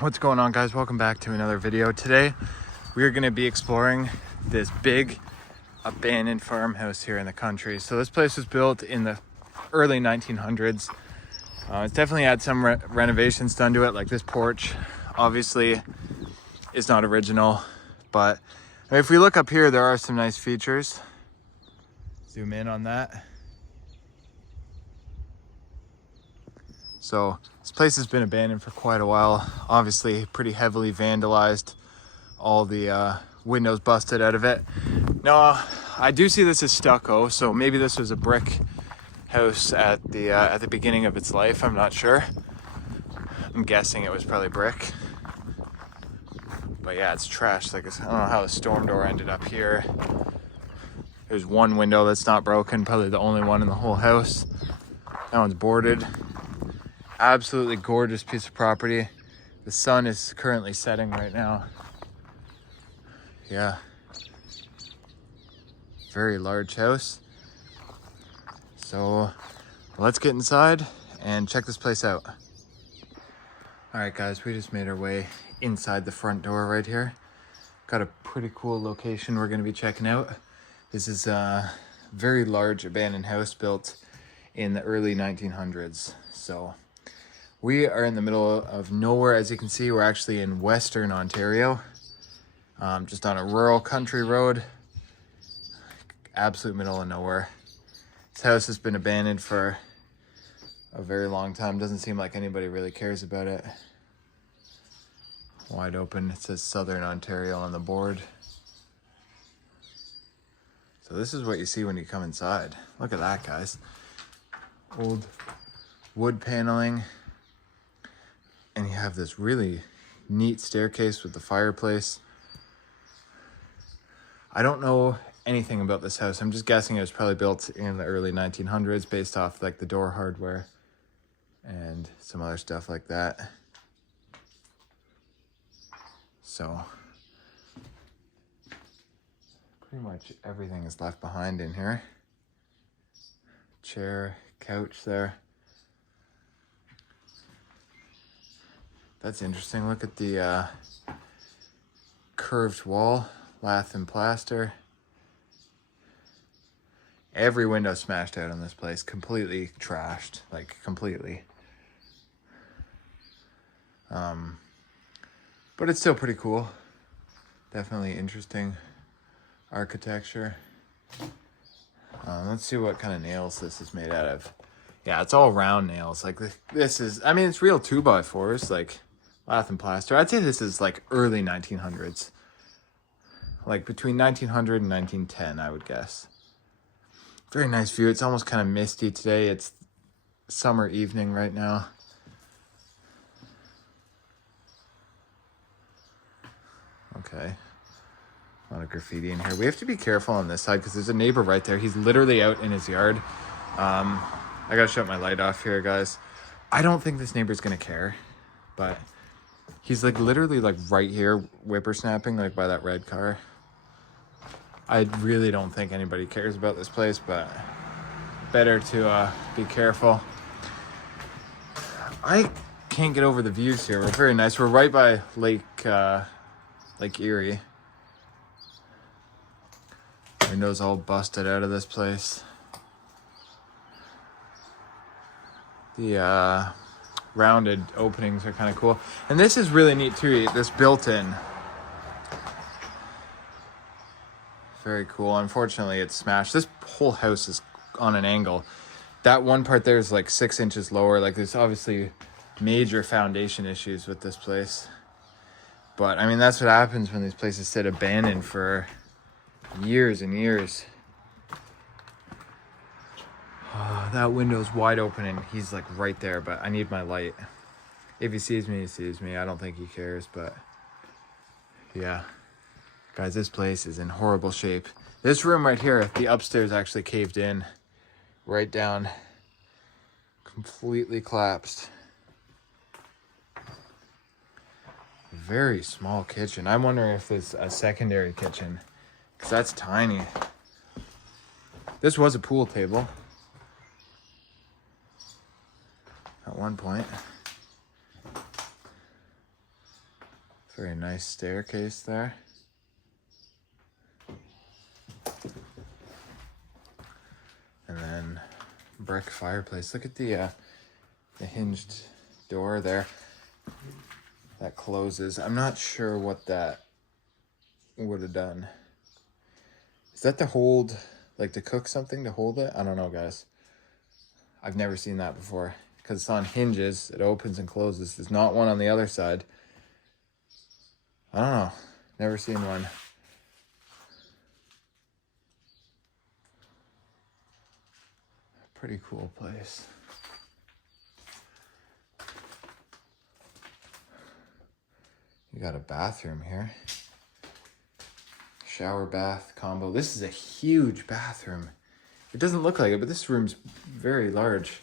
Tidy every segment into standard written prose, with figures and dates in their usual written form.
What's going on, guys? Welcome back to another video. Today we are going to be exploring this big abandoned farmhouse here in the country. So this place was built in the early 1900s. It's definitely had some renovations done to it, like this porch obviously is not original, but if we look up here, there are some nice features. Zoom in on that. So this place has been abandoned for quite a while, obviously pretty heavily vandalized, all the windows busted out of it. Now, I do see this as stucco, so maybe this was a brick house at the beginning of its life. I'm not sure. I'm guessing it was probably brick. But yeah, it's trashed. Like, I don't know how the storm door ended up here. There's one window that's not broken, probably the only one in the whole house. That one's boarded. Absolutely gorgeous piece of property. The sun is currently setting right now. Yeah. Very large house. So let's get inside and check this place out. All right, guys, we just made our way inside the front door right here. Got a pretty cool location we're gonna be checking out. This is a very large abandoned house built in the early 1900s. So we are in the middle of nowhere. As you can see, we're actually in Western Ontario, just on a rural country road, absolute middle of nowhere. This house has been abandoned for a very long time. Doesn't seem like anybody really cares about it. Wide open, it says Southern Ontario on the board. So this is what you see when you come inside. Look at that, guys. Old wood paneling. And you have this really neat staircase with the fireplace. I don't know anything about this house. I'm just guessing it was probably built in the early 1900s based off like the door hardware and some other stuff like that. So pretty much everything is left behind in here. Chair, couch there. That's interesting. Look at the curved wall, lath and plaster. Every window smashed out in this place, completely trashed, like completely. But it's still pretty cool. Definitely interesting architecture. Let's see what kind of nails this is made out of. Yeah, it's all round nails. Like this is, I mean, it's real 2x4s, like lath and plaster. I'd say this is like early 1900s. Like between 1900 and 1910, I would guess. Very nice view. It's almost kind of misty today. It's summer evening right now. Okay. A lot of graffiti in here. We have to be careful on this side because there's a neighbor right there. He's literally out in his yard. I gotta shut my light off here, guys. I don't think this neighbor's gonna care, but he's like literally like right here whippersnapping like by that red car. I really don't think anybody cares about this place, but better to be careful. I can't get over the views here. We're very nice. We're right by Lake Erie. Windows all busted out of this place. The rounded openings are kind of cool. And this is really neat too, this built-in. Very cool. Unfortunately, it's smashed. This whole house is on an angle. That one part there is like 6 inches lower. Like there's obviously major foundation issues with this place. But I mean, that's what happens when these places sit abandoned for years and years. That window's wide open and he's like right there, but I need my light. If he sees me, he sees me. I don't think he cares, but yeah. Guys, this place is in horrible shape. This room right here, the upstairs actually caved in right down. Completely collapsed. Very small kitchen. I'm wondering if there's a secondary kitchen because that's tiny. This was a pool table at one point. Very nice staircase there. And then brick fireplace. Look at the hinged door there that closes. I'm not sure what that would have done. Is that to hold, like to cook something to hold it? I don't know, guys. I've never seen that before because it's on hinges. It opens and closes. There's not one on the other side. I don't know. Never seen one. Pretty cool place. You got a bathroom here. Shower bath combo. This is a huge bathroom. It doesn't look like it, but this room's very large.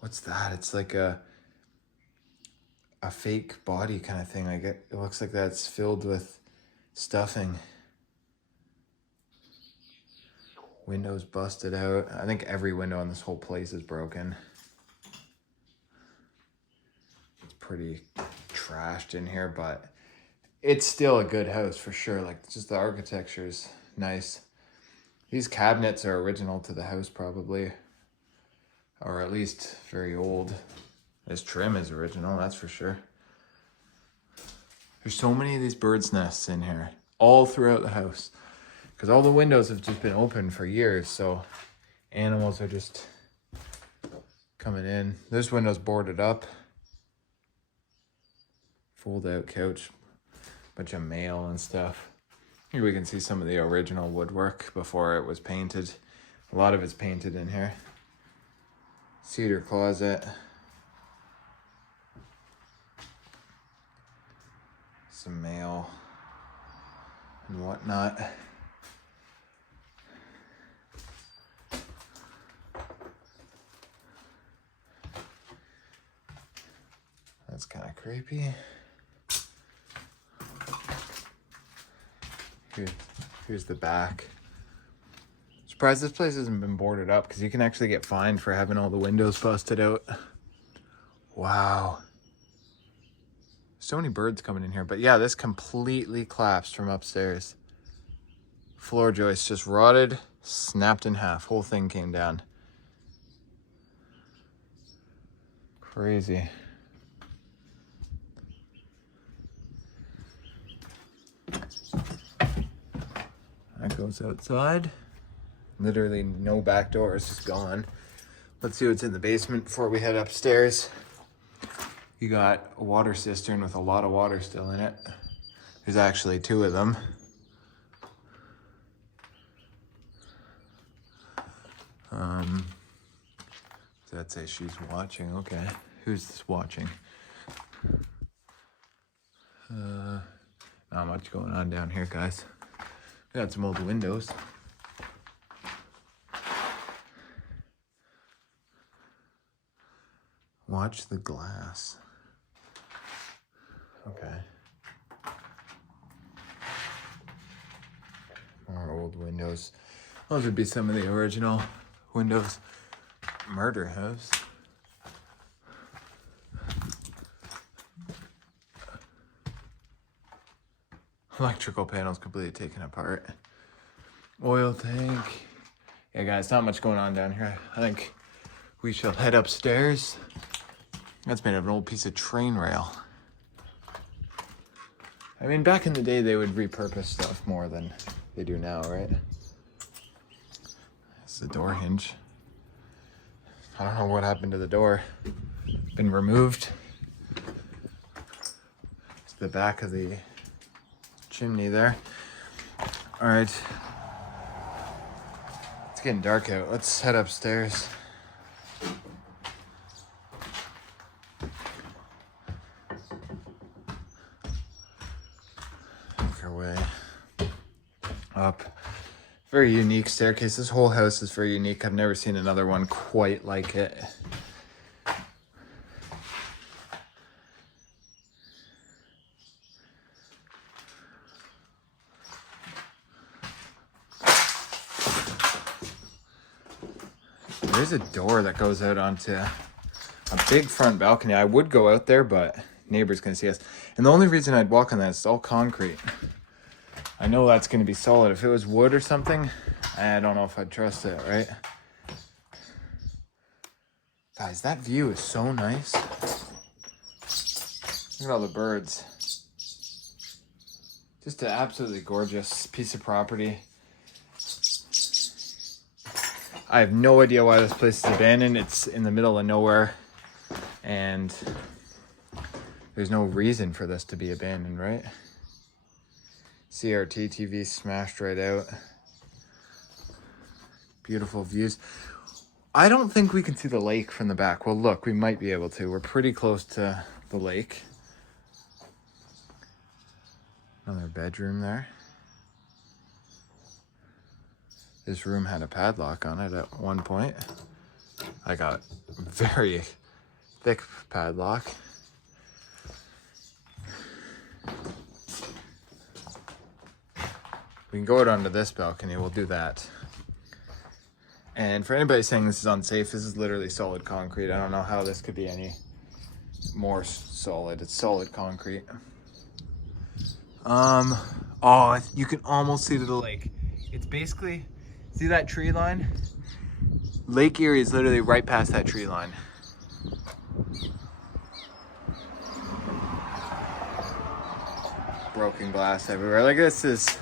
What's that? It's like a fake body kind of thing. Like it looks like that's filled with stuffing. Windows busted out. I think every window in this whole place is broken. It's pretty trashed in here, but it's still a good house for sure. Like just the architecture is nice. These cabinets are original to the house probably, or at least very old. This trim is original, that's for sure. There's so many of these birds' nests in here, all throughout the house, because all the windows have just been open for years, so animals are just coming in. This window's boarded up. Fold-out couch, bunch of mail and stuff. Here we can see some of the original woodwork before it was painted. A lot of it's painted in here. Cedar closet. Some mail and whatnot. That's kind of creepy. Here's the back. Surprised this place hasn't been boarded up because you can actually get fined for having all the windows busted out. Wow. So many birds coming in here. But yeah, this completely collapsed from upstairs. Floor joist just rotted, snapped in half. Whole thing came down. Crazy. That goes outside. Literally no back door, it's just gone. Let's see what's in the basement before we head upstairs. You got a water cistern with a lot of water still in it. There's actually 2 of them. Does that say she's watching? Okay. Who's this watching? Not much going on down here, guys. We got some old windows. Watch the glass. Okay. More old windows. Those would be some of the original windows. Murder house. Electrical panels completely taken apart. Oil tank. Yeah, guys, not much going on down here. I think we shall head upstairs. That's made of an old piece of train rail. I mean, back in the day, they would repurpose stuff more than they do now, right? It's the door hinge. I don't know what happened to the door. Been removed. It's the back of the chimney there. All right. It's getting dark out. Let's head upstairs. Make our way up. Very unique staircase. This whole house is very unique. I've never seen another one quite like it. There's a door that goes out onto a big front balcony. I would go out there, but neighbors can see us. And the only reason I'd walk on that is it's all concrete. I know that's going to be solid. If it was wood or something, I don't know if I'd trust it, right? Guys, that view is so nice. Look at all the birds. Just an absolutely gorgeous piece of property. I have no idea why this place is abandoned. It's in the middle of nowhere. And there's no reason for this to be abandoned, right? CRT TV smashed right out. Beautiful views. I don't think we can see the lake from the back. Well, look, we might be able to. We're pretty close to the lake. Another bedroom there. This room had a padlock on it at one point. Like a very thick padlock. We can go out onto this balcony. We'll do that. And for anybody saying this is unsafe, this is literally solid concrete. I don't know how this could be any more solid. It's solid concrete. Oh, you can almost see to the lake. It's basically, see that tree line? Lake Erie is literally right past that tree line. Broken glass everywhere. Like this is,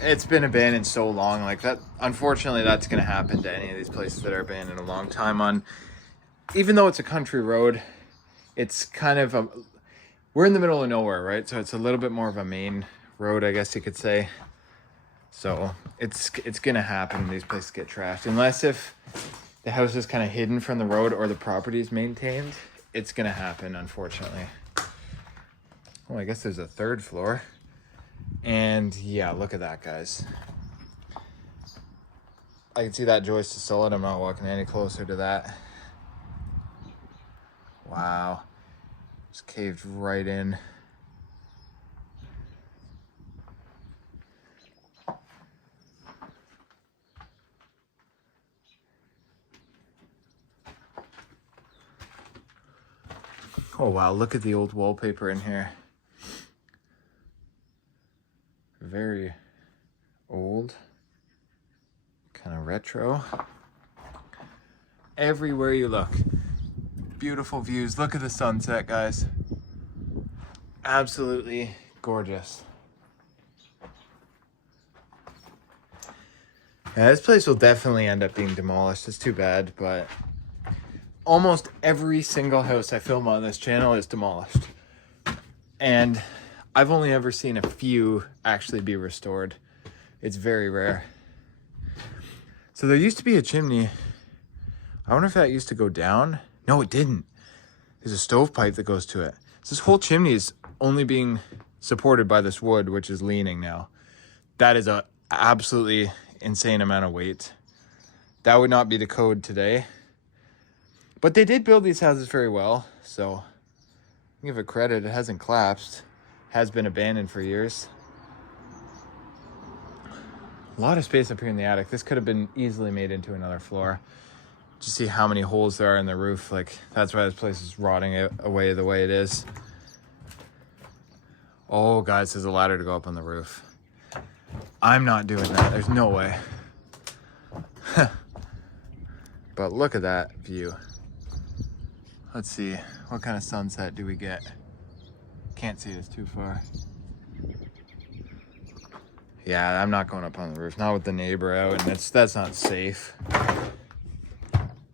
it's been abandoned so long. Like that, unfortunately, that's going to happen to any of these places that are abandoned a long time on. Even though it's a country road, it's kind of a, we're in the middle of nowhere, right? So it's a little bit more of a main road, I guess you could say. So it's going to happen. These places get trashed. Unless if the house is kind of hidden from the road or the property is maintained, it's going to happen, unfortunately. Oh, I guess there's a third floor. And yeah, look at that, guys. I can see that joist is solid. I'm not walking any closer to that. Wow. Just caved right in. Oh wow, look at the old wallpaper in here. Very old, kind of retro. Everywhere you look, beautiful views. Look at the sunset, guys. Absolutely gorgeous. Yeah, this place will definitely end up being demolished. It's too bad, but almost every single house I film on this channel is demolished. And I've only ever seen a few actually be restored. It's very rare. So there used to be a chimney. I wonder if that used to go down. No, it didn't. There's a stovepipe that goes to it. So this whole chimney is only being supported by this wood, which is leaning now. That is a absolutely insane amount of weight. That would not be the code today. But they did build these houses very well. So give it credit. It hasn't collapsed. Has been abandoned for years. A lot of space up here in the attic. This could have been easily made into another floor. Just see how many holes there are in the roof. Like, that's why this place is rotting away the way it is. Oh, guys, there's a ladder to go up on the roof. I'm not doing that. There's no way. But look at that view. Let's see. What kind of sunset do we get? Can't see it, it's too far. Yeah, I'm not going up on the roof. Not with the neighbor out, and that's not safe.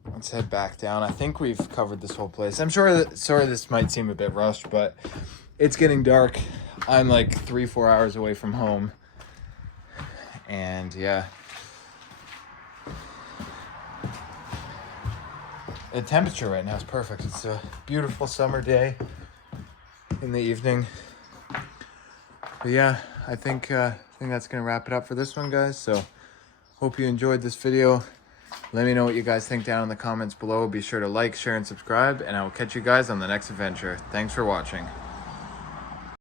Let's head back down. I think we've covered this whole place. I'm sure sorry this might seem a bit rushed, but it's getting dark. I'm like 3-4 hours away from home. And yeah. The temperature right now is perfect. It's a beautiful summer day in the evening. But yeah, I think that's gonna wrap it up for this one, guys. So hope you enjoyed this video. Let me know what you guys think down in the comments below. Be sure to like, share, and subscribe, and I will catch you guys on the next adventure. Thanks for watching.